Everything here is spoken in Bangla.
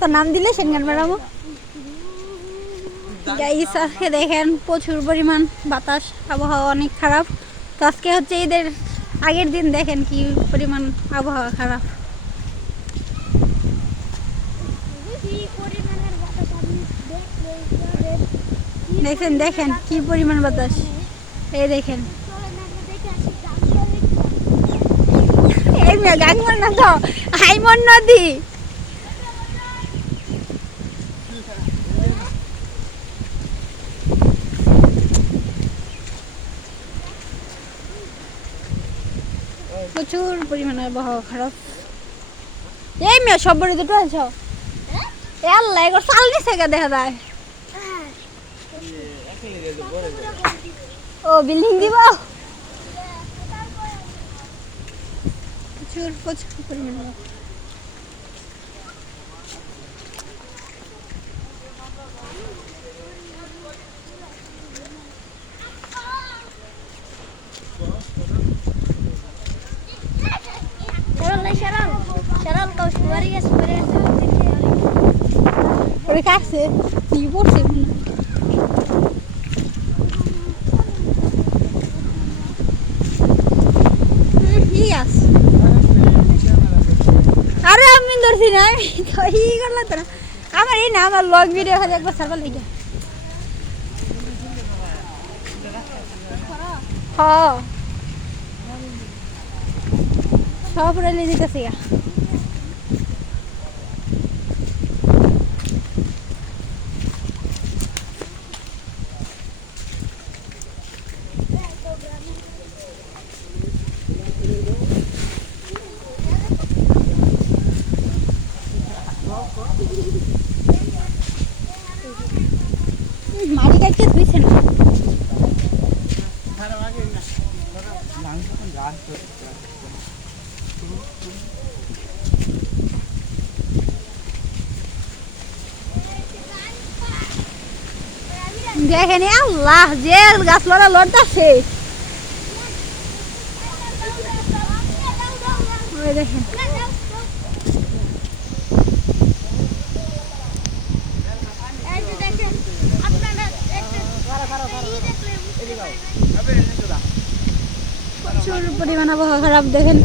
তো নাম দিলে সেনগান ম্যাডামও গাইস আজকে দেখেন প্রচুর পরিমাণ বাতাস, আবহাওয়া অনেক খারাপ। তো আজকে হচ্ছে ঈদের আগের দিন, দেখেন কি পরিমাণ আবহাওয়া খারাপ। দেখেন দেখেন কি পরিমাণ বাতাস, এই দেখেন। এই মেয়ে গাঙ্গল না তো হাইমন নদী। প্রচুর পরিমাণে আবহাওয়া খারাপ। এই মেয়ে সব বড় দুটো আছো আল্লাহ এগো চাল নিছে কে দেখা যায়। ও বিল্ডিং দিব প্রচুর প্রচুর পরিমাণে। ওরে কাছে কি পড়ছে আরে আমি ধরছি না, আমি করলাম তো না আমার এই না আমার লগ ভিডিও খালি একবার সার্ভার লেগে। হ্যাঁ সব রেলে যেতেছি। মাটি কাটতে ধুইছে না দেখেন আল্লাহ যে গাছ লড়া লড়তেছে। দেখেন প্রচুর পরিমাণ আবহাওয়া খারাপ দেখেন।